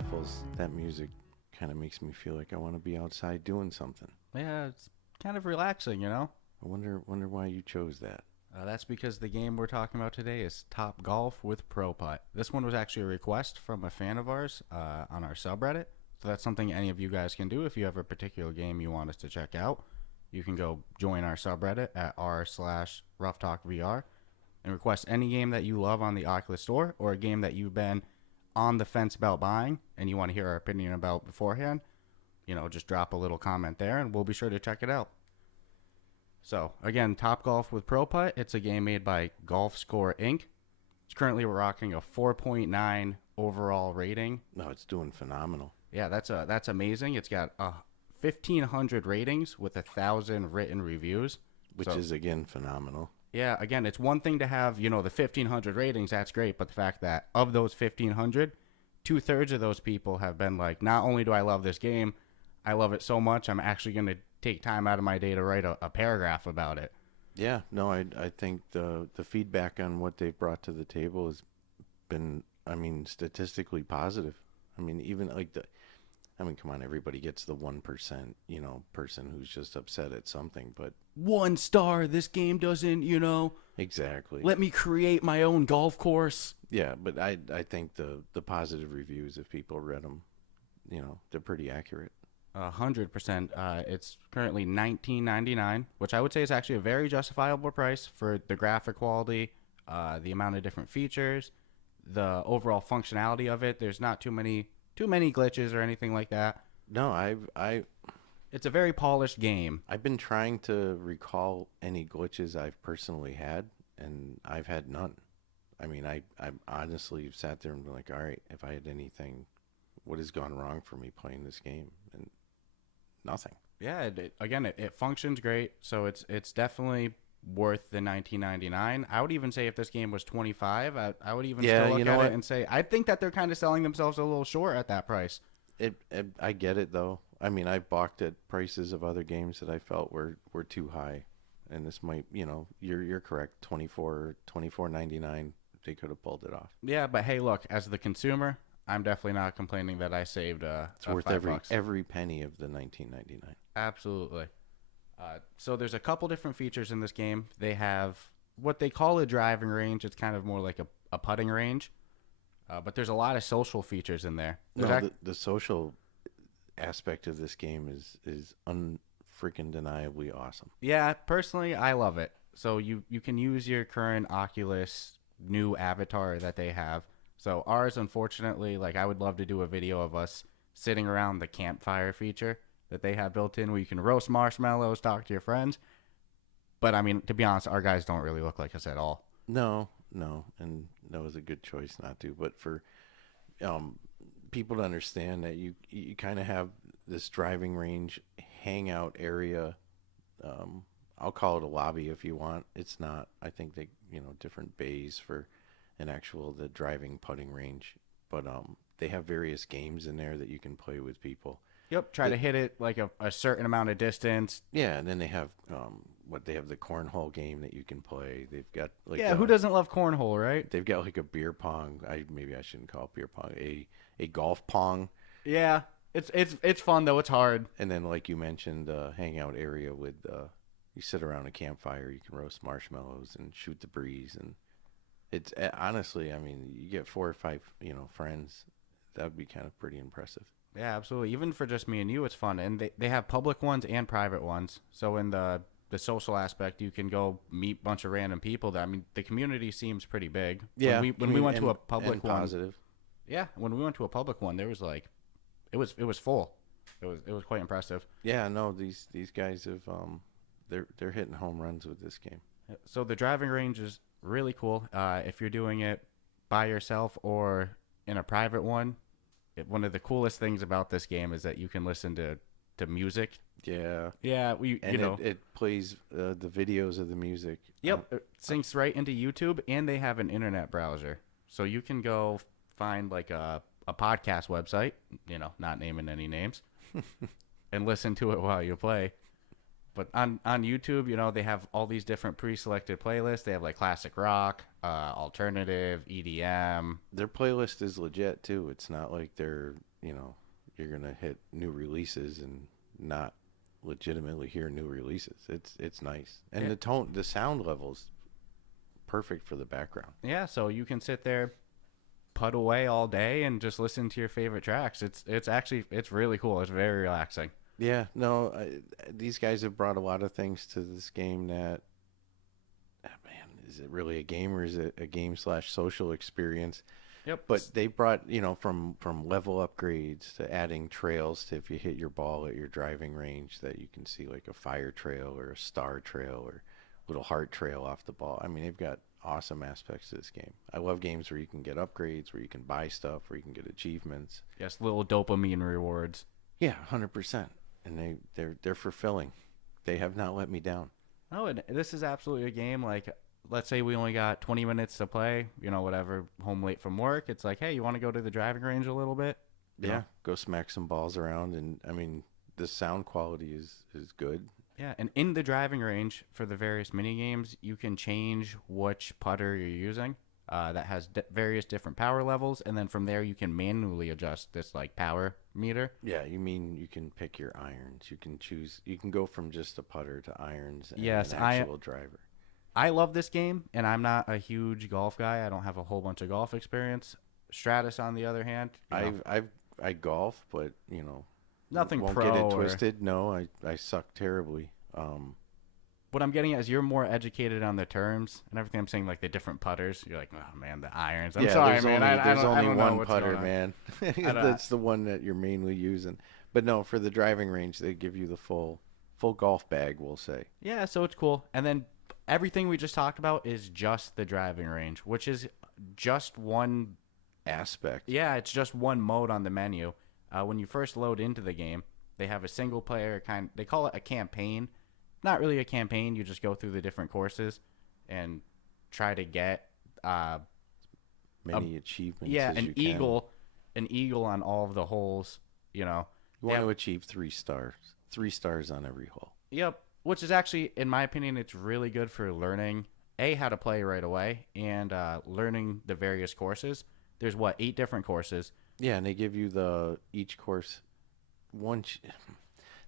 Ruffles, that music kind of makes me feel like I want to be outside doing something. Yeah, it's kind of relaxing, you know? I wonder why you chose that. That's because the game we're talking about today is Top Golf with Pro Putt. This one was actually a request from a fan of ours on our subreddit. So that's something any of you guys can do if you have a particular game you want us to check out. You can go join our subreddit at r/RuffTalkVR and request any game that you love on the Oculus Store or a game that you've been on the fence about buying and you want to hear our opinion about beforehand. Just drop a little comment there and we'll be sure to check it out. So, again, Top Golf with Pro Putt. It's a game made by Golf Score Inc. It's currently rocking a 4.9 overall rating. No, it's doing phenomenal. Yeah, that's amazing. It's got 1,500 ratings with 1,000 written reviews. Which is, again, phenomenal. Yeah, again, it's one thing to have, the 1,500 ratings. That's great. But the fact that of those 1,500, 2/3 of those people have been like, not only do I love this game, I love it so much, I'm actually going to take time out of my day to write a paragraph about it. Yeah, no, I think the feedback on what they've brought to the table has been, statistically positive. Even like come on, everybody gets the 1%, person who's just upset at something, but 1 star, this game doesn't, exactly. let me create my own golf course. Yeah, but I think the positive reviews, if people read them, they're pretty accurate. 100%. It's currently $19.99, which I would say is actually a very justifiable price for the graphic quality, the amount of different features, the overall functionality of it. There's not too many glitches or anything like that. No, it's a very polished game. I've been trying to recall any glitches I've personally had, and I've had none. I honestly sat there and been like, all right, if I had anything, what has gone wrong for me playing this game? And nothing. Yeah, it functions great, so it's definitely worth the $19.99. I would even say if this game was $25, I would even still look at it and say I think that they're kind of selling themselves a little short at that price. I get it though. I've balked at prices of other games that I felt were too high, and this might, you're correct. $24.99. They could have pulled it off. Yeah, but hey, look, as the consumer, I'm definitely not complaining that I saved it's worth every penny of the $19.99. Absolutely. So there's a couple different features in this game. They have what they call a driving range. It's kind of more like a putting range. But there's a lot of social features in there. The social aspect of this game is unfreaking deniably awesome. Yeah, personally, I love it. So you can use your current Oculus new avatar that they have. So ours, unfortunately, I would love to do a video of us sitting around the campfire feature that they have built in where you can roast marshmallows, talk to your friends. But, to be honest, our guys don't really look like us at all. No, and that was a good choice not to. But for people to understand that you kind of have this driving range hangout area, I'll call it a lobby if you want. It's not. I think they, different bays for the driving putting range. But they have various games in there that you can play with people. Yep, try to hit it like a certain amount of distance. Yeah, and then they have they have the cornhole game that you can play. They've got who doesn't love cornhole, right? They've got a beer pong. Maybe I shouldn't call it beer pong. A golf pong. Yeah, it's fun though. It's hard. And then like you mentioned, hangout area with you sit around a campfire. You can roast marshmallows and shoot the breeze, and it's honestly, you get 4 or 5 friends. That would be kind of pretty impressive. Yeah, absolutely. Even for just me and you, it's fun. And they have public ones and private ones. So in the social aspect, you can go meet a bunch of random people. The community seems pretty big. Yeah. When we went to a public one. Positive. Yeah, when we went to a public one, there was it was full. It was quite impressive. Yeah, no, these guys have they're hitting home runs with this game. So the driving range is really cool. If you're doing it by yourself or in a private one. One of the coolest things about this game is that you can listen to music. Yeah. Yeah, it plays the videos of the music. Yep, it syncs right into YouTube, and they have an internet browser. So you can go find a podcast website, not naming any names, and listen to it while you play. But on YouTube, you know, they have all these different pre-selected playlists. They have like classic rock, alternative, EDM. Their playlist is legit too. It's not like they're, you know, you're gonna hit new releases and not legitimately hear new releases. It's nice, and Yeah. the sound levels perfect for the background. Yeah, so you can sit there, put away all day, and just listen to your favorite tracks. It's actually it's really cool. It's very relaxing. Yeah, no, these guys have brought a lot of things to this game that, man, is it really a game or is it a game slash social experience? Yep. But they brought, you know, from level upgrades to adding trails to if you hit your ball at your driving range that you can see like a fire trail or a star trail or little heart trail off the ball. I mean, they've got awesome aspects to this game. I love games where you can get upgrades, where you can buy stuff, where you can get achievements. Yes, little dopamine rewards. Yeah, 100%. And they're fulfilling. They have not let me down. Oh, and this is absolutely a game like let's say we only got 20 minutes to play, you know, whatever, home late from work. It's like, hey, you want to go to the driving range a little bit? You Yeah, know? go smack some balls around, and I mean the sound quality is good. Yeah, and in the driving range for the various mini games, you can change which putter you're using. That has various different power levels, and then from there you can manually adjust this like power meter. Yeah, you mean you can pick your irons. You can choose. You can go from just a putter to irons and Yes, an actual driver. I love this game, and I'm not a huge golf guy. I don't have a whole bunch of golf experience. Stratus, on the other hand, I golf, but you know, nothing won't pro. get it Or, twisted. No, I suck terribly. what I'm getting at is you're more educated on the terms and everything. I'm saying like the different putters. You're like, oh man, the irons. I'm Yeah, sorry, there's man. only I there's don't, I only don't know one what's putter, going on. man. don't- That's the one that you're mainly using. But no, for the driving range, they give you the full golf bag. We'll say. Yeah, so it's cool. And then everything we just talked about is just the driving range, which is just one. Aspect. Yeah, it's just one mode on the menu. When you first load into the game, they have a single player kind. They call it a campaign. Not really a campaign. You just go through the different courses and try to get Many achievements. yeah as an you can. an eagle on all of the holes. You know. You want Yeah. to achieve 3 stars. 3 stars on every hole. Yep. Which is actually, in my opinion, it's really good for learning how to play right away and learning the various courses. There's 8 different courses. Yeah, and they give you each course one.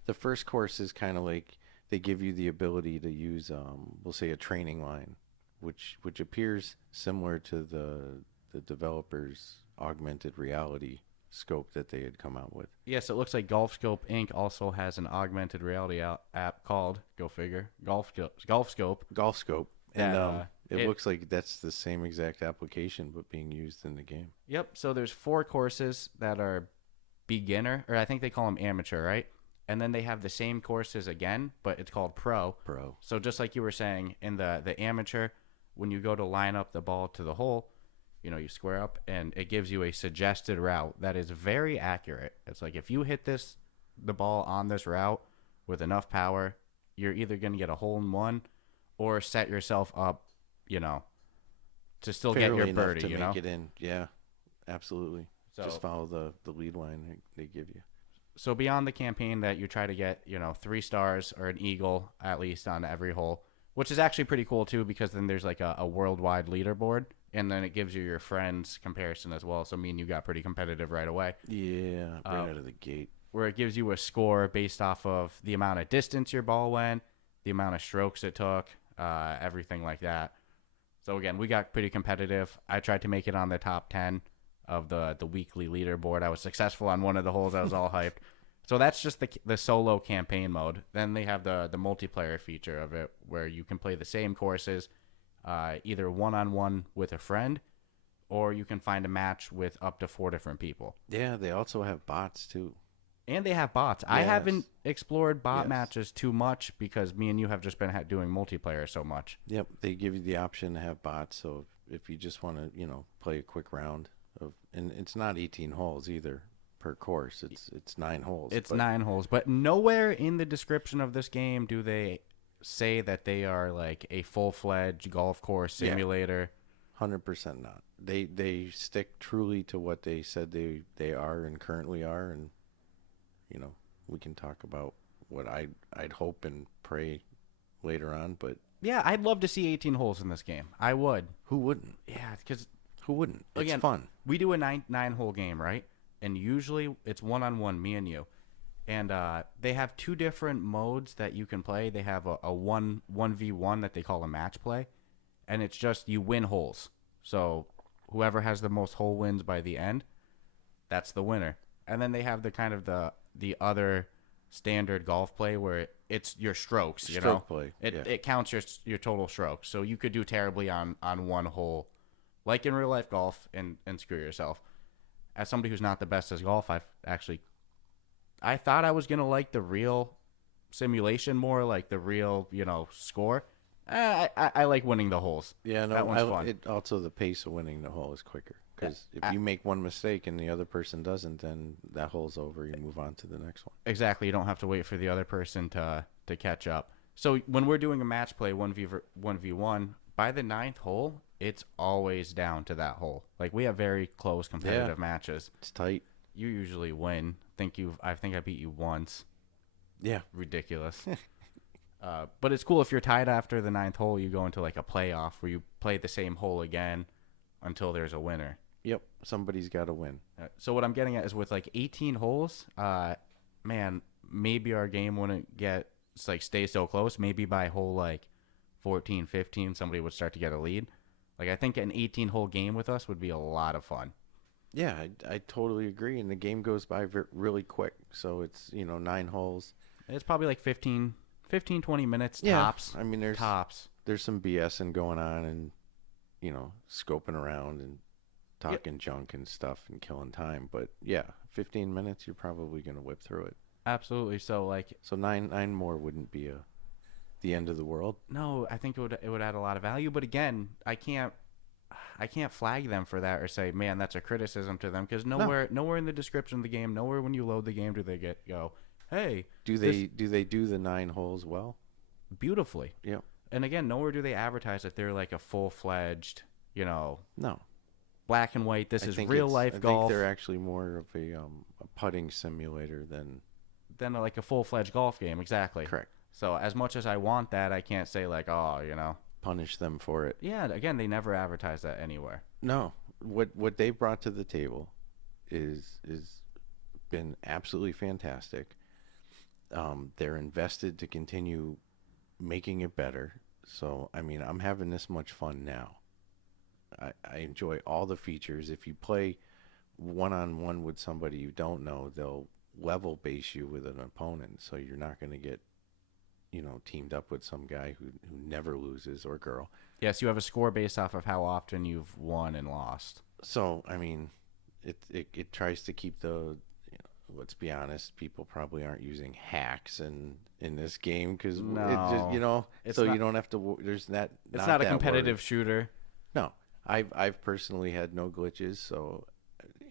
The first course is kind of like they give you the ability to use, we'll say, a training line, which appears similar to the developers' augmented reality scope that they had come out with. Yes, it looks like Golf Scope Inc. also has an augmented reality app called, go figure, Golf Scope. Golf scope, and That, it looks like that's the same exact application but being used in the game. Yep. So there's 4 courses that are beginner, or I think they call them amateur, right? And then they have the same courses again, but it's called pro. Pro. So just like you were saying, in the amateur, when you go to line up the ball to the hole, you know, you square up and it gives you a suggested route that is very accurate. It's like if you hit the ball on this route with enough power, you're either going to get a hole in one or set yourself up, you know, to still Fairly get your enough birdie, to you make know? it in. Yeah, absolutely. So, Just follow the lead line they give you. so beyond the campaign that you try to get, you know, 3 stars or an eagle at least on every hole, which is actually pretty cool too, because then there's like a worldwide leaderboard, and then it gives you your friends comparison as well. So me and you got pretty competitive right away, Yeah, right out of the gate. where it gives you a score based off of the amount of distance your ball went, the amount of strokes it took, everything like that. So again, we got pretty competitive. I tried to make it on the top 10 of the weekly leaderboard. I was successful on one of the holes. I was all hyped. So that's just the solo campaign mode. Then they have the multiplayer feature of it, where you can play the same courses, either one-on-one with a friend, or you can find a match with up to 4 different people. Yeah, they also have bots too. And they have bots. I Yes. haven't explored bot Yes. matches too much because me and you have just been doing multiplayer so much. Yep, they give you the option to have bots. So if you just want to, play a quick round and it's not 18 holes either per course. It's 9 holes. It's but 9 holes, but nowhere in the description of this game do they say that they are like a full-fledged golf course Yeah. simulator. 100% not. They stick truly to what they said they are and currently are, and we can talk about what I'd hope and pray later on. But Yeah, I'd love to see 18 holes in this game. I would. who wouldn't? Yeah, because Who wouldn't? It's again, fun. we do a nine hole game, right? And usually it's 1-on-1, me and you. And they have two different modes that you can play. They have a 1v1 that they call a match play, and it's just you win holes. So whoever has the most hole wins by the end, that's the winner. And then they have the kind of the other standard golf play where it's your strokes, you know. Stroke play. It counts your total strokes. So you could do terribly on one hole, like in real life golf, and screw yourself. As somebody who's not the best at golf, I thought I was gonna like the real simulation more, like the real, score. I like winning the holes. Yeah, no, That one's fun. It also, the pace of winning the hole is quicker because if you make one mistake and the other person doesn't, then that hole's over. You move on to the next one. Exactly. You don't have to wait for the other person to catch up. So when we're doing a match play 1v1, by the ninth hole, it's always down to that hole. Like we have very close competitive matches. It's tight. You usually win. I think I beat you once. Yeah. Ridiculous. But it's cool if you're tied after the ninth hole, you go into like a playoff where you play the same hole again until there's a winner. Yep. Somebody's got to win. So what I'm getting at is with like 18 holes, man, maybe our game wouldn't stay so close. Maybe by hole like 14, 15, somebody would start to get a lead. Like I think an 18-hole game with us would be a lot of fun. Yeah, I totally agree. And the game goes by really quick. So it's, 9 holes. It's probably like 15, 20 minutes tops. I mean, there's tops. There's some BSing going on and, scoping around and talking junk and stuff and killing time. But yeah, 15 minutes, you're probably going to whip through it. Absolutely. So nine more wouldn't be the end of the world. No, I think it would add a lot of value. But again, I can't flag them for that or say, man, that's a criticism to them, because nowhere in the description of the game, nowhere when you load the game do they go, hey, do they do the 9 holes well? Beautifully. Yeah. And again, nowhere do they advertise that they're like a full-fledged, No. black and white. This is real life golf. I think they're actually more of a putting simulator than like a full-fledged golf game. Exactly. Correct. So as much as I want that, I can't say like, punish them for it. Yeah, again, they never advertise that anywhere. No. What they brought to the table is been absolutely fantastic. They're invested to continue making it better. So, I mean, I'm having this much fun now. I enjoy all the features. If you play one-on-one with somebody you don't know, they'll level base you with an opponent. So you're not going to get teamed up with some guy who never loses, or girl. Yes, you have a score based off of how often you've won and lost. So, I mean, it tries to keep let's be honest, people probably aren't using hacks in this game because it's so not, you don't have to. There's that. It's not a competitive shooter. No, I've personally had no glitches. So,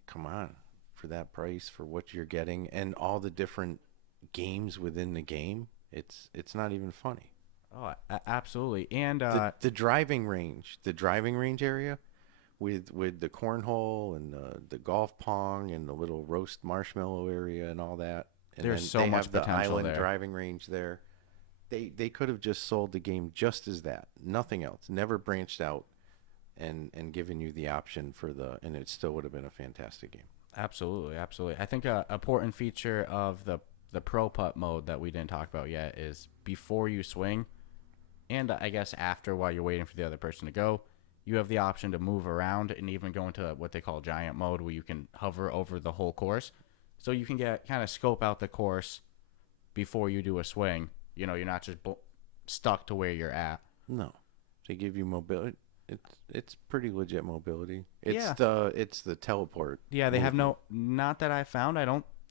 come on, for that price, for what you're getting, and all the different games within the game. It's not even funny. Oh, absolutely. And the driving range area with the cornhole and the golf pong and the little roast marshmallow area and all that. And there's then so much the potential island there. Driving range there. They could have just sold the game just as that. Nothing else. Never branched out and given you the option and it still would have been a fantastic game. Absolutely. I think a important feature of the Pro Putt mode that we didn't talk about yet is before you swing, and I guess after, while you're waiting for the other person to go, you have the option to move around and even go into what they call giant mode, where you can hover over the whole course. So you can kind of scope out the course before you do a swing. You're not just stuck to where you're at. No. They give you mobility. It's pretty legit mobility. It's Yeah. it's the teleport. Yeah, they have not that I found.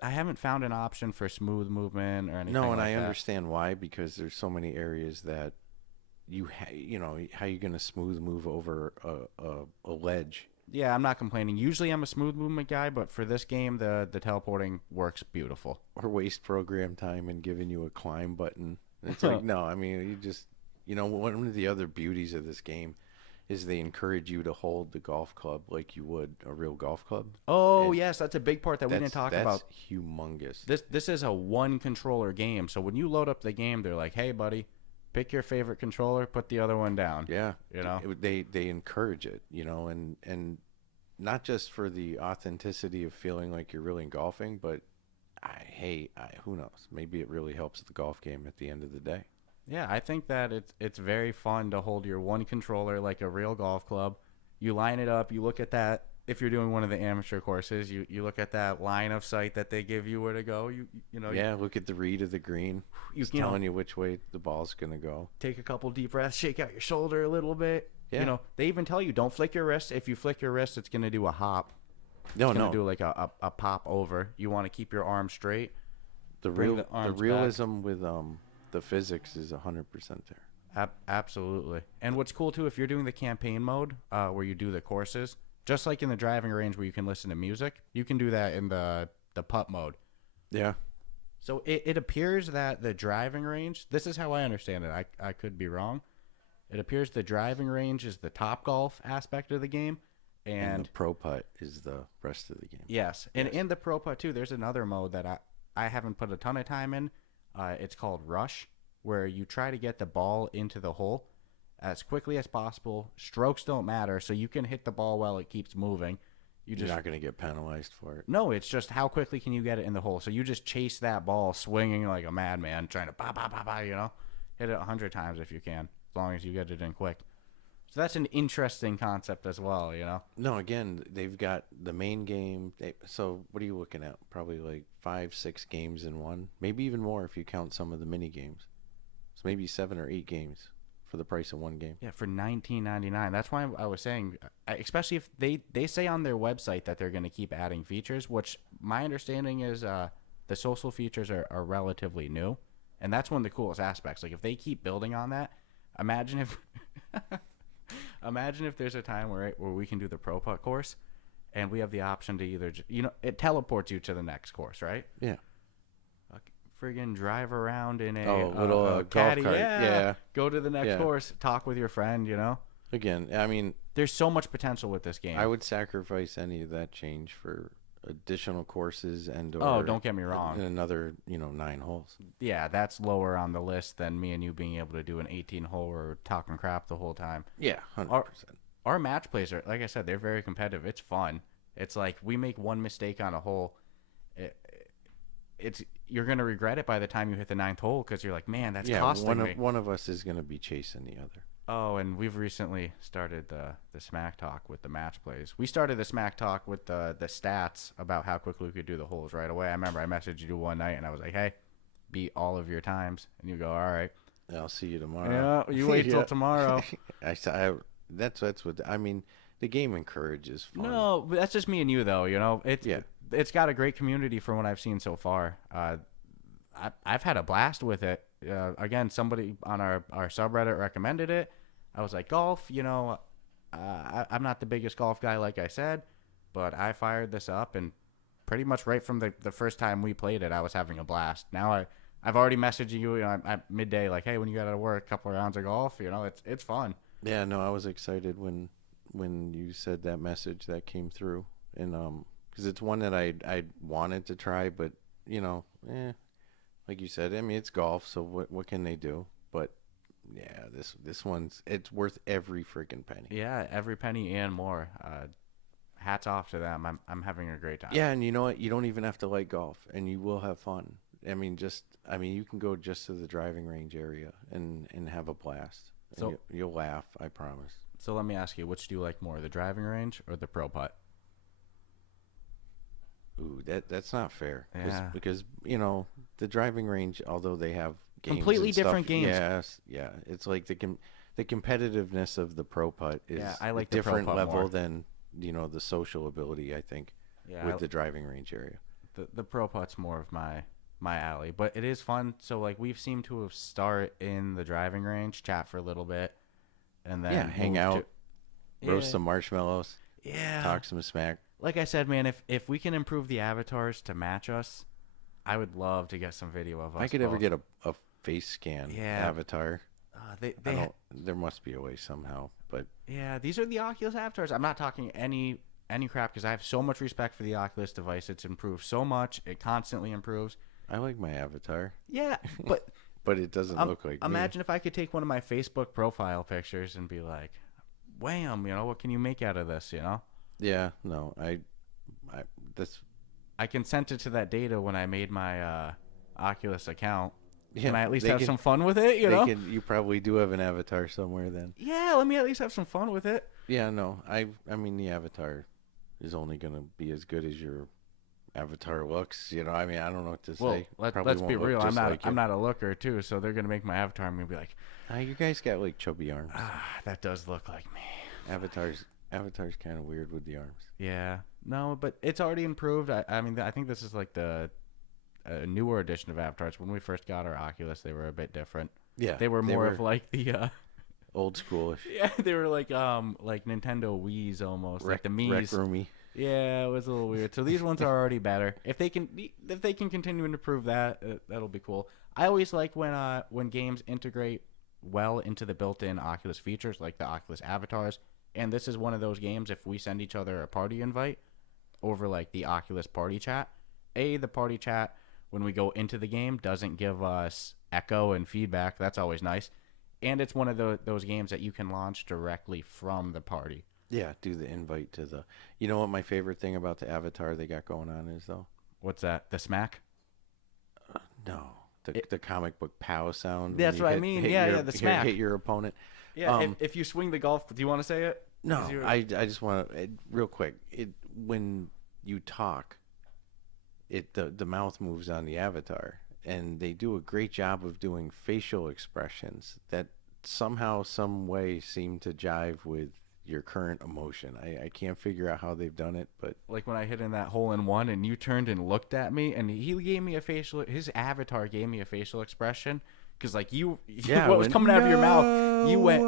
I haven't found an option for smooth movement or anything. No, and like I that. understand why, because there's so many areas that how you going to smooth move over a ledge. Yeah, I'm not complaining. Usually I'm a smooth movement guy, but for this game, the teleporting works beautiful. Or waste program time and giving you a climb button. It's like, no, I mean, you just, one of the other beauties of this game is they encourage you to hold the golf club like you would a real golf club. Oh And yes, that's a big part that we didn't talk about. That's humongous. This is a one controller game, so when you load up the game, they're like, "Hey, buddy, pick your favorite controller, put the other one down." Yeah, You know? they encourage it, and not just for the authenticity of feeling like you're really golfing, but who knows? Maybe it really helps the golf game at the end of the day. Yeah, I think that it's very fun to hold your one controller like a real golf club. You line it up, you look at that. If you're doing one of the amateur courses, you look at that line of sight that they give you where to go. Yeah, look at the read of the green. It's telling you which way the ball's gonna go. Take a couple deep breaths, shake out your shoulder a little bit. Yeah. They even tell you don't flick your wrist. If you flick your wrist, it's gonna do a hop. No, It's gonna do like a pop over. You want to keep your arm straight. The realism with the physics is 100% there. Absolutely. And what's cool too, if you're doing the campaign mode, where you do the courses, just like in the driving range where you can listen to music, you can do that in the putt mode. Yeah. So it appears that the driving range, this is how I understand it. I could be wrong. It appears the driving range is the TopGolf aspect of the game, And the Pro Putt is the rest of the game. yes, and in the Pro Putt too, there's another mode that I haven't put a ton of time in. It's called Rush, where you try to get the ball into the hole as quickly as possible. Strokes don't matter, so you can hit the ball while it keeps moving. You're not going to get penalized for it. No, it's just how quickly can you get it in the hole. So you just chase that ball, swinging like a madman, trying to hit it 100 times if you can, as long as you get it in quick. So that's an interesting concept as well, No, again, they've got the main game. So what are you looking at? Probably like 5-6 games in one, maybe even more if you count some of the mini games. So maybe 7 or 8 games for the price of one game. Yeah, for $19.99. That's why I was saying, especially if they say on their website that they're going to keep adding features, which my understanding is the social features are relatively new, and that's one of the coolest aspects. Like if they keep building on that, imagine if imagine if there's a time where we can do the Pro Putt course, and we have the option to either it teleports you to the next course, right? Yeah. Friggin' drive around in a little golf caddy, cart. Yeah. Go to the next course, talk with your friend. Again, I mean, there's so much potential with this game. I would sacrifice any of that change for additional courses and don't get me wrong, another 9 holes. Yeah, that's lower on the list than me and you being able to do an 18 hole or talking crap the whole time. Yeah, 100%. Our match plays are, like I said, they're very competitive. It's fun. It's like we make one mistake on a hole, you're gonna regret it by the time you hit the 9th hole because you're like, man, that's costing me. One of us is gonna be chasing the other. Oh, and we've recently started the smack talk with the match plays. We started the smack talk with the stats about how quickly we could do the holes right away. I remember I messaged you one night and I was like, hey, beat all of your times, and you go, all right. I'll see you tomorrow. Yeah, you wait till tomorrow. That's what I mean. The game encourages fun. No, but that's just me and you, though. It's got a great community from what I've seen so far. I've had a blast with it. Again, somebody on our subreddit recommended it. I was like, golf. I'm not the biggest golf guy, like I said, but I fired this up, and pretty much right from the first time we played it, I was having a blast. Now I've already messaged you, at midday, like, hey, when you got out of work, a couple of rounds of golf. It's fun. Yeah, no, I was excited when you said that message that came through, and because it's one that I wanted to try, but like you said, I mean, it's golf, so what can they do? But yeah, this one's, it's worth every freaking penny. Yeah, every penny and more. Hats off to them. I'm having a great time. Yeah, and you know what? You don't even have to like golf, and you will have fun. I mean, you can go just to the driving range area and have a blast. So you'll laugh, I promise. So let me ask you, which do you like more, the driving range or the Pro Putt? Ooh, that's not fair. Yeah. Because the driving range, although they have games completely different games. Yes, yeah. It's like the competitiveness of the Pro Putt is I like a different the Pro Putt level more than the social ability, I think, with the driving range area. The Pro Putt's more of my alley, but it is fun. So like we've seemed to have start in the driving range, chat for a little bit, and then hang out, roast some marshmallows, talk some smack. Like I said, man, if we can improve the avatars to match us, I would love to get some video of us. If I could ever get a face scan avatar. They there must be a way somehow. But Yeah, these are the Oculus avatars. I'm not talking any crap because I have so much respect for the Oculus device. It's improved so much. It constantly improves. I like my avatar, Yeah, but but it doesn't look like me. imagine if I could take one of my Facebook profile pictures and be like, wham, what can you make out of this, Yeah, no, I that's I can send it to that data when I made my Oculus account. yeah. Can I at least they have can, some fun with it, You probably do have an avatar somewhere then. Yeah, let me at least have some fun with it. Yeah, no, I mean the avatar is only gonna be as good as your avatar looks. I mean, I don't know what to say. Well, Probably let's be won't look real. just like I'm you. not a looker too, so they're gonna make my avatar. I'm gonna be like, You guys got like chubby arms. that does look like me. Avatar's kind of weird with the arms. Yeah, no, but it's already improved. I mean, I think this is like the newer edition of avatars. When we first got our Oculus, they were a bit different. Yeah, They were more of like the old schoolish. yeah, they were like Nintendo Wii's almost, like the Mii's. Rec roomy. Yeah, it was a little weird. So these ones are already better. If they can continue to improve that, that'll be cool. I always like when games integrate well into the built-in Oculus features, like the Oculus avatars. And this is one of those games. If we send each other a party invite over like the Oculus party chat, the party chat when we go into the game doesn't give us echo and feedback. That's always nice. And it's one of those games that you can launch directly from the party. Yeah, do the invite to the. You know what my favorite thing about the avatar they got going on is though? What's that? The smack? No, the comic book pow sound. That's what I mean. Yeah, the smack. Hit your opponent. Yeah, if you swing the golf, do you want to say it? No, I just want to real quick. When you talk, the mouth moves on the avatar, and they do a great job of doing facial expressions that somehow, some way, seem to jive with your current emotion. I can't figure out how they've done it, but like when I hit in that hole in one, and you turned and looked at me, and he gave me his avatar gave me a facial expression, because like what was coming out of your mouth, you went.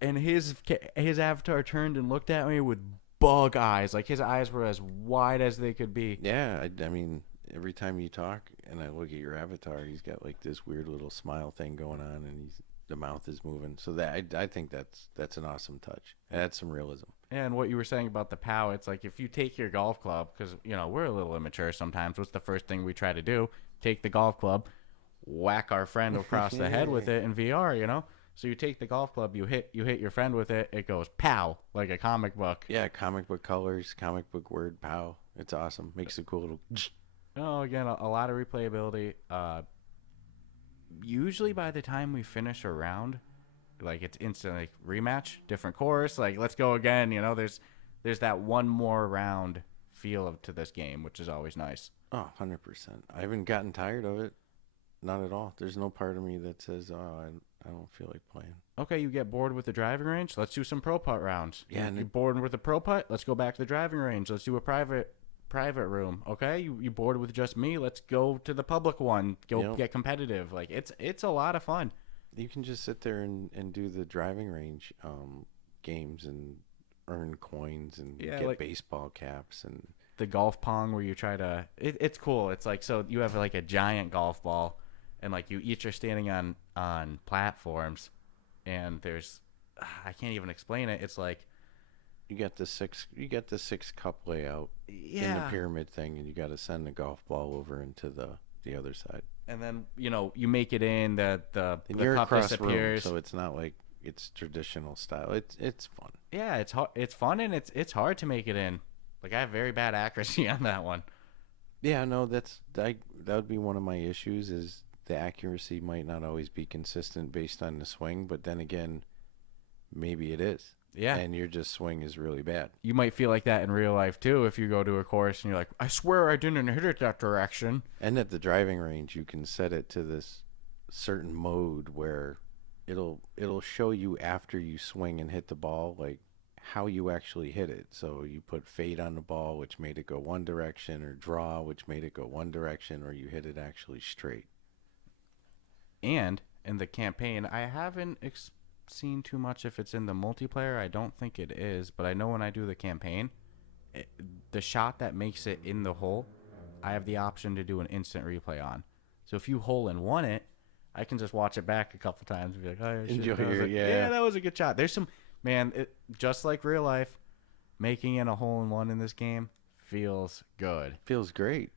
And his avatar turned and looked at me with bug eyes. Like his eyes were as wide as they could be. Yeah, I mean, every time you talk and I look at your avatar, he's got like this weird little smile thing going on, and the mouth is moving. So that I think that's an awesome touch. That's some realism. And what you were saying about the POW, it's like if you take your golf club, because we're a little immature sometimes. What's the first thing we try to do? Take the golf club, whack our friend across the head with it in VR. So you take the golf club, you hit your friend with it, it goes pow, like a comic book. Yeah, comic book colors, comic book word, pow. It's awesome. Makes a cool little. Again, a lot of replayability. Usually by the time we finish a round, like it's instant like rematch, different course, like let's go again. There's that one more round feel to this game, which is always nice. Oh, 100%. I haven't gotten tired of it. Not at all. There's no part of me that says, "Oh, I don't feel like playing." Okay, you get bored with the driving range? Let's do some pro putt rounds. Yeah, you bored with the pro putt? Let's go back to the driving range. Let's do a private room. Okay, you bored with just me? Let's go to the public one. Get competitive. Like it's a lot of fun. You can just sit there and do the driving range games and earn coins and get like baseball caps and the golf pong where you try to. It's cool. It's like, so you have like a giant golf ball. And like you each are standing on platforms, and there's, I can't even explain it. It's like you get the six cup layout in the pyramid thing, and you got to send the golf ball over into the other side. And then you make it in the cup disappears. Room, so it's not like it's traditional style. It's fun. Yeah, it's fun, and it's hard to make it in. Like I have very bad accuracy on that one. Yeah, no, that would be one of my issues is. The accuracy might not always be consistent based on the swing, but then again, maybe it is. Yeah. And your just swing is really bad. You might feel like that in real life too if you go to a course and you're like, I swear I didn't hit it that direction. And at the driving range, you can set it to this certain mode where it'll show you after you swing and hit the ball, like how you actually hit it. So you put fade on the ball, which made it go one direction, or draw, which made it go one direction, or you hit it actually straight. And in the campaign, I haven't seen too much if it's in the multiplayer. I don't think it is, but I know when I do the campaign, the shot that makes it in the hole, I have the option to do an instant replay on. So if you hole in one it, I can just watch it back a couple times and be like, oh, Enjoy that was it, yeah. yeah, that was a good shot. There's some man, just like real life, making it a hole in one in this game feels good. Feels great.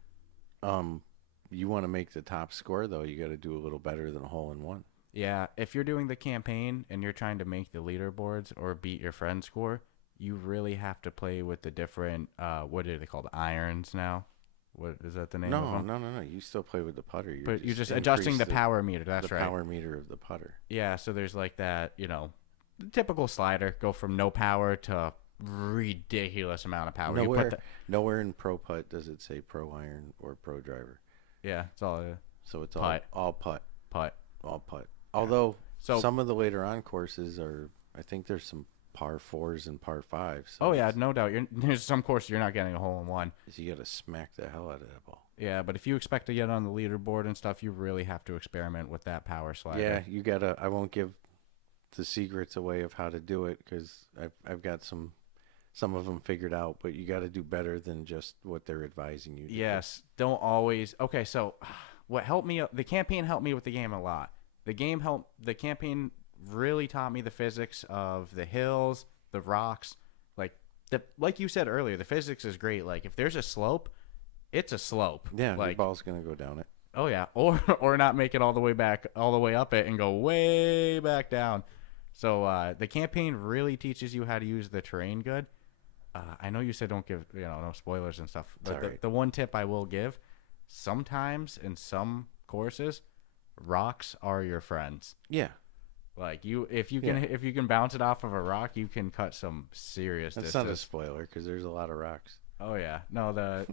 You want to make the top score though, you got to do a little better than a hole in one. Yeah, if you're doing the campaign and you're trying to make the leaderboards or beat your friend's score, you really have to play with the different what are they called? Irons now? What is that the name of them? No. You still play with the putter. But you're just adjusting the power meter. That's right. The power meter of the putter. Yeah, so there's like that, the typical slider, go from no power to ridiculous amount of power. Nowhere in Pro Putt does it say Pro Iron or Pro Driver. Yeah, it's all so it's putt. all putt. Putt. All putt. Although so, some of the later on courses are, I think there's some par 4s and par 5s. So oh yeah, no doubt. There's some courses you're not getting a hole in one. So you got to smack the hell out of that ball. Yeah, but if you expect to get on the leaderboard and stuff, you really have to experiment with that power slider. Yeah, you gotta. I won't give the secrets away of how to do it because I've got some of them figured out. But you got to do better than just what they're advising you to yes, don't always. Okay, so what helped me? The campaign helped me with the game a lot. The campaign really taught me the physics of the hills, the rocks. Like you said earlier, the physics is great. Like if there's a slope, it's a slope. Yeah, like, your ball's gonna go down it. Oh yeah, or not make it all the way up it and go way back down. So the campaign really teaches you how to use the terrain good. I know you said don't give no spoilers and stuff, but the one tip I will give: sometimes in some courses, rocks are your friends. Yeah. Like if you can bounce it off of a rock, you can cut some serious distance. That's not a spoiler because there's a lot of rocks. Oh yeah, no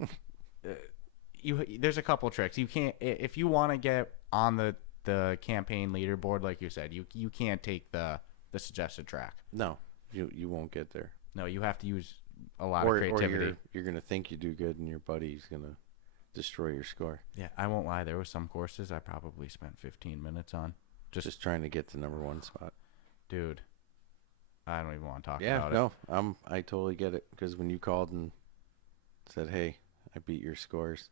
there's a couple tricks. You can't if you want to get on the campaign leaderboard, like you said, you can't take the suggested track. No, you won't get there. No, you have to use a lot of creativity. Or you're gonna think you do good, and your buddy's gonna destroy your score. Yeah, I won't lie. There were some courses I probably spent 15 minutes on. Just trying to get the number one spot. Dude, I don't even want to talk about it. Yeah, no, I totally get it because when you called and said, "Hey, I beat your scores,"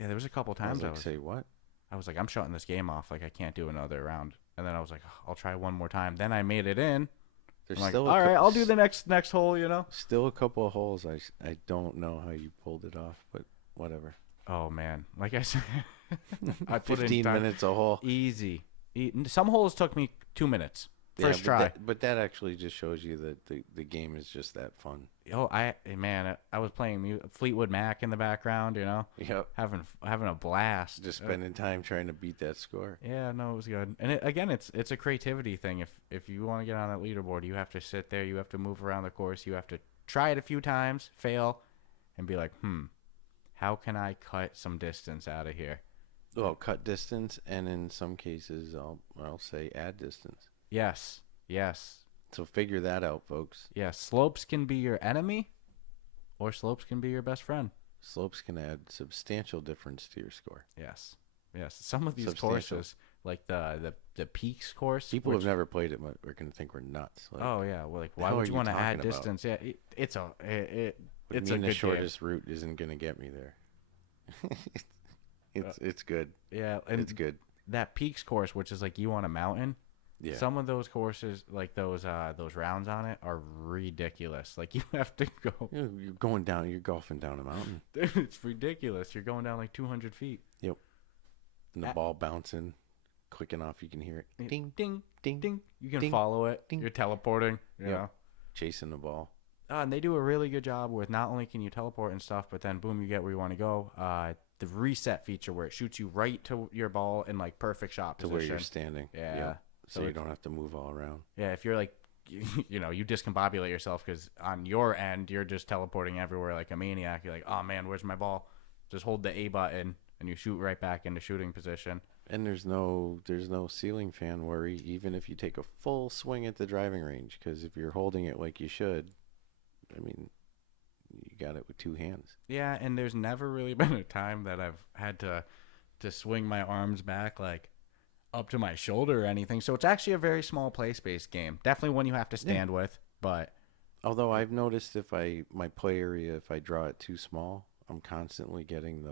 yeah, there was a couple times I was like, "Say what?" I was like, "I'm shutting this game off. Like, I can't do another round." And then I was like, "I'll try one more time." Then I made it in. There's I'm still like, all right, I'll do the next hole. Still a couple of holes. I don't know how you pulled it off, but whatever. Oh man, like I said, I put 15 minutes a hole. Easy. Some holes took me 2 minutes. First try. But that actually just shows you that the game is just that fun. Oh, I was playing Fleetwood Mac in the background, Yep. having a blast. Just spending time trying to beat that score. Yeah, no, it was good. And it's a creativity thing. If you want to get on that leaderboard, you have to sit there, you have to move around the course, you have to try it a few times, fail, and be like, how can I cut some distance out of here? Well, cut distance, and in some cases, I'll say add distance. Yes. So figure that out, folks. Yeah, slopes can be your enemy, or slopes can be your best friend. Slopes can add substantial difference to your score. Yes. Some of these courses, like the Peaks course, people who've never played it are going to think we're nuts. Like, oh yeah, well, like why would you want to add distance? Yeah, it's a good shortest route isn't going to get me there. It's good. Yeah, and it's good. That Peaks course, which is like you on a mountain. Yeah. Some of those courses, like those rounds on it, are ridiculous. Like you have to go. You're going down. You're golfing down a mountain. Dude, it's ridiculous. You're going down like 200 feet. Yep. And the ball bouncing, clicking off. You can hear it. Ding, ding, ding, ding. You can ding, follow it. Ding. You're teleporting. You know, chasing the ball. And they do a really good job with not only can you teleport and stuff, but then boom, you get where you want to go. The reset feature where it shoots you right to your ball in like perfect shot position. To where you're standing. Yeah. Yep. So you don't have to move all around. Yeah, if you're like, you discombobulate yourself because on your end, you're just teleporting everywhere like a maniac. You're like, oh man, where's my ball? Just hold the A button and you shoot right back into shooting position. And there's no ceiling fan worry, even if you take a full swing at the driving range, because if you're holding it like you should, I mean, you got it with two hands. Yeah, and there's never really been a time that I've had to swing my arms back like up to my shoulder or anything. So it's actually a very small play space game. Definitely one you have to stand with, but although I've noticed my play area, if I draw it too small, I'm constantly getting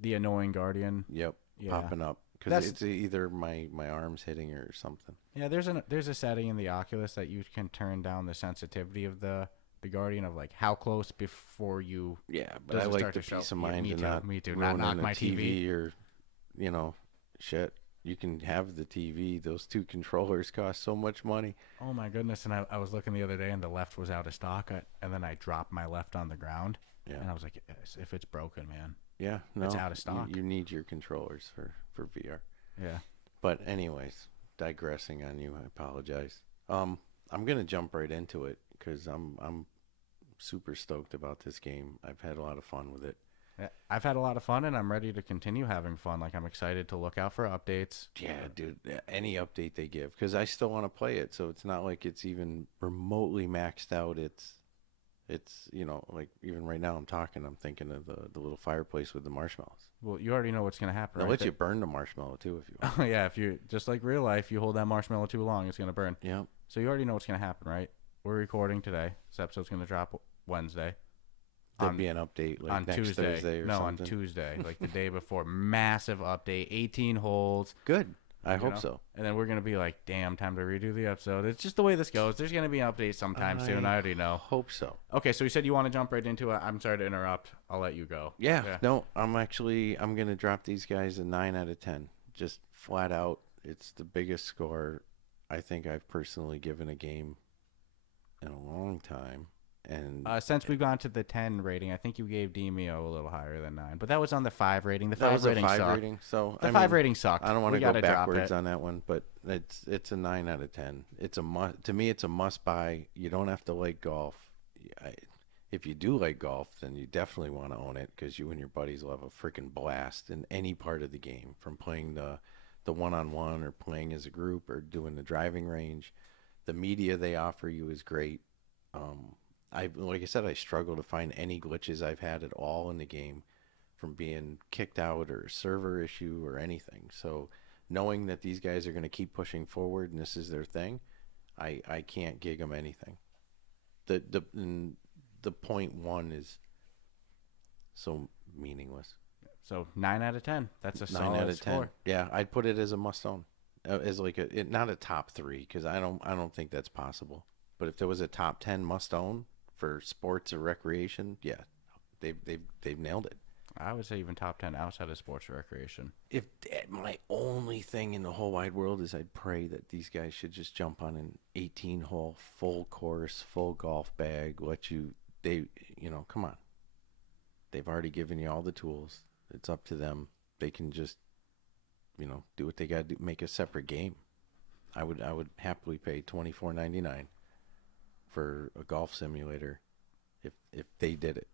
the annoying guardian. Yep. Yeah. Popping up because it's either my arms hitting or something. Yeah, there's a setting in the Oculus that you can turn down the sensitivity of the Guardian of like how close before you. Yeah, but I like the peace of mind me and too, not me too. Not knock ruining the my TV. or, you know, shit. You can have the TV. Those two controllers cost so much money. Oh my goodness! And I was looking the other day, and the left was out of stock, and then I dropped my left on the ground, Yeah. and I was like, if it's broken, man, Yeah, no, it's out of stock. You need your controllers for VR. Yeah. But anyways, digressing on you, I apologize. I'm gonna jump right into it because I'm super stoked about this game. I've had a lot of fun with it. Yeah, I've had a lot of fun, and I'm ready to continue having fun. Like, I'm excited to look out for updates. Yeah, dude, any update they give, because I still want to play it. So it's not like it's even remotely maxed out. It's like even right now I'm talking, I'm thinking of the little fireplace with the marshmallows. Well, you already know what's going to happen, They'll right? let you burn the marshmallow too if you want. Oh, yeah, if you, just like real life, you hold that marshmallow too long, it's going to burn. Yeah. So you already know what's going to happen, right? We're recording today. This episode's going to drop Wednesday. There'd be an update like on next Tuesday. Thursday or no, something. on Tuesday, like the day before. Massive update, 18 holes. Good. I hope know? so. And then we're going to be like, damn, time to redo the episode. It's just the way this goes. There's going to be an update sometime soon. I already know. Hope so. Okay, so you said you want to jump right into it. I'm sorry to interrupt. I'll let you go. Yeah. No, I'm going to drop these guys a 9 out of 10. Just flat out. It's the biggest score I think I've personally given a game in a long time. And since we've gone to the 10 rating, I think you gave Demio a little higher than 9. But that was on the 5 rating. The 5 rating sucked. Rating, so the 5 rating sucked. I don't want to go backwards on that one, but it's a 9 out of 10. It's a must. To me, it's a must buy. You don't have to like golf. If you do like golf, then you definitely want to own it because you and your buddies will have a freaking blast in any part of the game, from playing the one-on-one or playing as a group or doing the driving range. The media they offer you is great. Like I said, I struggle to find any glitches I've had at all in the game, from being kicked out or a server issue or anything. So knowing that these guys are going to keep pushing forward and this is their thing, I can't gig them anything. The point one is so meaningless. So 9 out of 10. That's a 9 solid out of 10. score. Yeah, I'd put it as a must own, as like not a top 3 because I don't think that's possible. But if there was a top 10 must own for sports or recreation, yeah, they've nailed it. I would say even top 10 outside of sports or recreation. If my only thing in the whole wide world is I'd pray that these guys should just jump on an 18-hole full course, full golf bag, come on. They've already given you all the tools. It's up to them. They can just, do what they got to do, make a separate game. I would happily pay $24.99 for a golf simulator if they did it.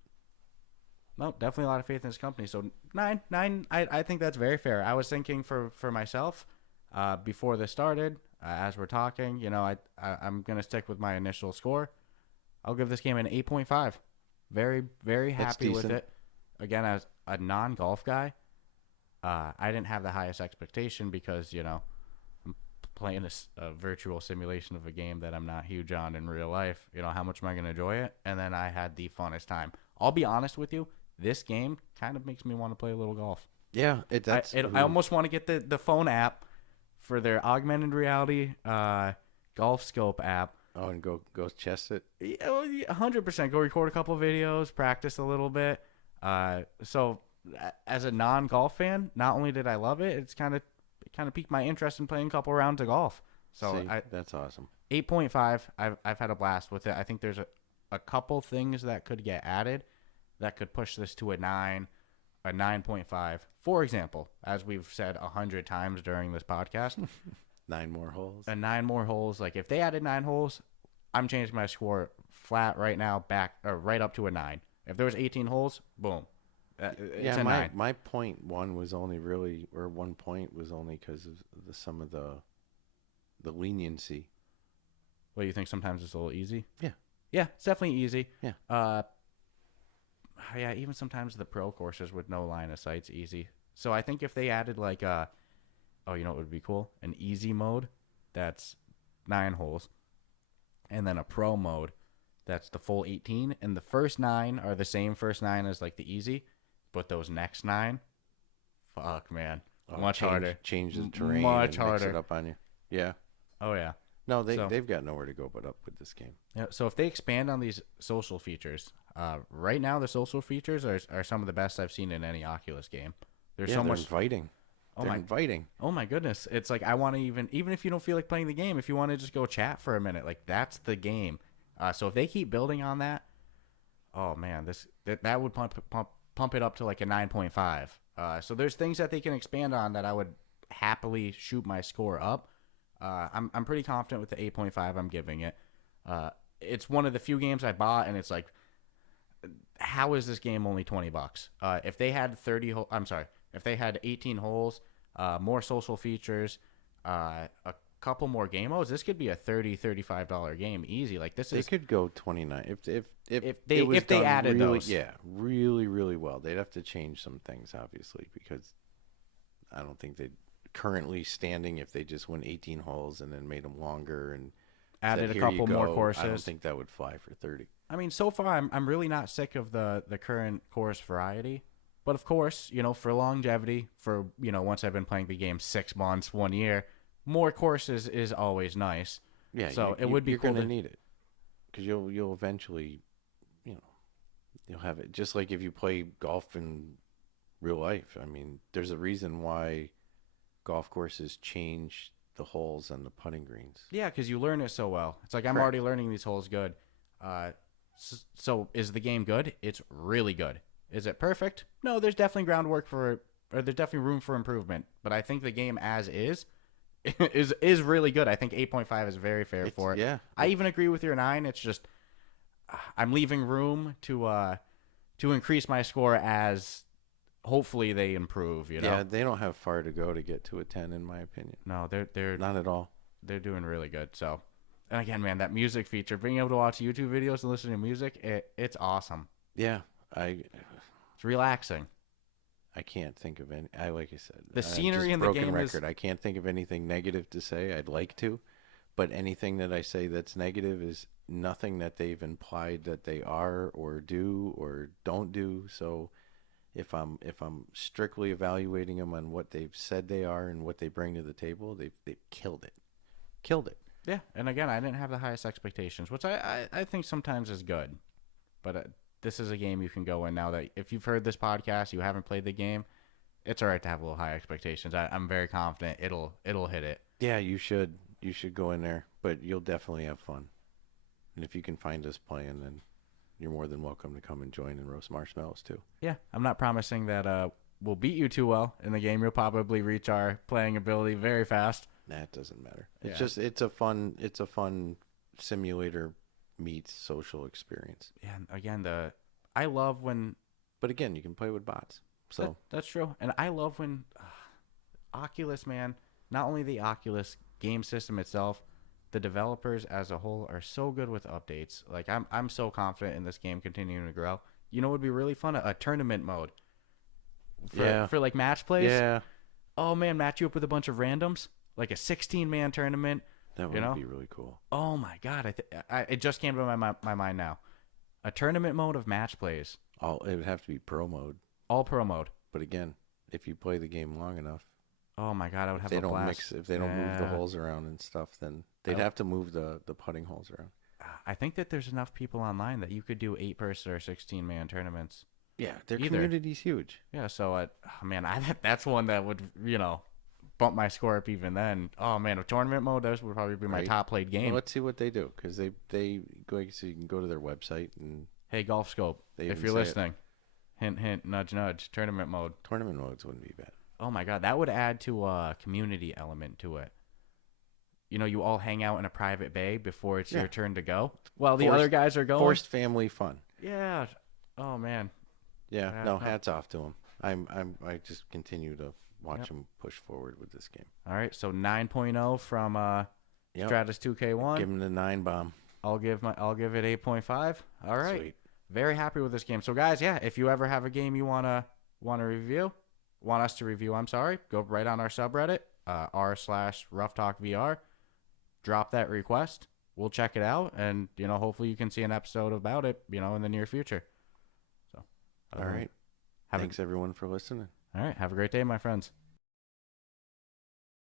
No, definitely a lot of faith in this company. So 9, I think that's very fair. I was thinking for myself before this started, as we're talking, I'm going to stick with my initial score. I'll give this game an 8.5. Very, very happy with it. Again, as a non-golf guy, I didn't have the highest expectation because, I'm playing a virtual simulation of a game that I'm not huge on in real life. How much am I going to enjoy it? And then I had the funnest time. I'll be honest with you. This game kind of makes me want to play a little golf. Yeah, I almost want to get the phone app for their augmented reality golf scope app. Oh, and go chest it? Yeah, 100%. Go record a couple of videos, practice a little bit. So as a non-golf fan, not only did I love it, it kind of piqued my interest in playing a couple rounds of golf. So that's awesome. 8.5. I've had a blast with it. I think there's a couple things that could get added that could push this to a 9, a 9.5. For example, as we've said 100 times during this podcast, 9 more holes. 9 more holes. Like if they added 9 holes, I'm changing my score flat right now right up to a 9. If there was 18 holes, boom. It's a 9. My point one was only really, or 1 point was only because of some of the leniency. Well, you think sometimes it's a little easy? Yeah. Yeah, it's definitely easy. Yeah. Yeah, even sometimes the pro courses with no line of sight's easy. So I think if they added like you know what would be cool? An easy mode that's 9 holes. And then a pro mode that's the full 18. And the first 9 are the same first 9 as like the easy. But those next 9, fuck, man. Much harder. Change the terrain Much and mix harder. it up on you. Yeah. Oh yeah. No, So they've got nowhere to go but up with this game. yeah. So if they expand on these social features, right now the social features are some of the best I've seen in any Oculus game. There's so they're much. inviting. Oh They're my. inviting. Oh my goodness. It's like I want to even if you don't feel like playing the game, if you want to just go chat for a minute, like that's the game. So if they keep building on that, oh man, that would pump it up to like a 9.5. So there's things that they can expand on that I would happily shoot my score up. I'm pretty confident with the 8.5 I'm giving it. It's one of the few games I bought and it's like, how is this game only $20? If they had if they had 18 holes, more social features, a couple more game modes, this could be a $30-$35 game easy. Like They could go 29 if if they added really, those. yeah, really really well. They'd have to change some things obviously because I don't think they'd currently standing if they just went 18 holes and then made them longer and Added said, a "Here you couple more go." courses. I don't think that would fly for 30. I mean, so far I'm really not sick of the current course variety, but of course, for longevity, for once I've been playing the game 6 months, 1 year, more courses is always nice. Yeah, So it would be you're cool going to to need it because you'll eventually, you know, you'll have it. Just like if you play golf in real life. I mean, there's a reason why golf courses change the holes and the putting greens. Yeah, because you learn it so well. It's like I'm Correct. already learning these holes good. So is the game good? It's really good. Is it perfect? No, there's definitely or there's definitely room for improvement. But I think the game as is really good. I think 8.5 is very fair for it. Yeah. I even agree with your 9. It's just I'm leaving room to increase my score as hopefully they improve. Yeah, they don't have far to go to get to a 10, in my opinion. No, they're Not at all. They're doing really good. So, and again, man, that music feature, being able to watch YouTube videos and listen to music, it's awesome. Yeah, It's relaxing. I can't think of any. Like I said, The scenery in the broken game record. I can't think of anything negative to say. I'd like to, but anything that I say that's negative is nothing that they've implied that they are or do or don't do. So, if I'm strictly evaluating them on what they've said they are and what they bring to the table, they've killed it. Killed it. Yeah, and again, I didn't have the highest expectations, which I think sometimes is good. But this is a game you can go in now that if you've heard this podcast, you haven't played the game, it's all right to have a little high expectations. I'm very confident it'll hit it. Yeah, you should go in there, but you'll definitely have fun. And if you can find us playing, then you're more than welcome to come and join and roast marshmallows too. Yeah, I'm not promising that we'll beat you too well in the game. You'll probably reach our playing ability very fast. That doesn't matter. Yeah. It's a fun simulator meets social experience. Yeah, and again, I love when But again, you can play with bots. So that's true. And I love when Oculus, man, not only the Oculus game system itself, the developers as a whole are so good with updates. Like I'm so confident in this game continuing to grow. You know what would be really fun? A tournament mode. For like match plays. Yeah. Oh man, match you up with a bunch of randoms, like a 16-man tournament. That would be really cool. Oh my god, it just came to my mind now. A tournament mode of match plays. It would have to be pro mode. All pro mode. But again, if you play the game long enough, oh my god, I would have a blast. If they don't move the holes around and stuff, then they'd have to move the putting holes around. I think that there's enough people online that you could do 8-person or 16-man tournaments. Yeah, their community's huge. Yeah, so that's one that would bump my score up even then. Oh man, a tournament mode, those would probably be my top played game. Well, let's see what they do because they go. So you can go to their website and hey, Golf Scope, if you're listening, hint hint, nudge nudge, tournament mode. Tournament modes wouldn't be bad. Oh my god, that would add to a community element to it. You all hang out in a private bay before it's your turn to go. Well, the other guys are going. Forced family fun. Yeah. Oh man. Yeah. No, hats off to them. I just continue to watch them push forward with this game. All right, so 9.0 from Stratus 2K1. Give them the 9 bomb. I'll give it 8.5. All right. Sweet. Very happy with this game. So guys, if you ever have a game you want us to review, go right on our subreddit, r/RuffTalkVR. Drop that request. We'll check it out, and hopefully you can see an episode about it, in the near future. So, all right. Thanks everyone for listening. All right. Have a great day, my friends.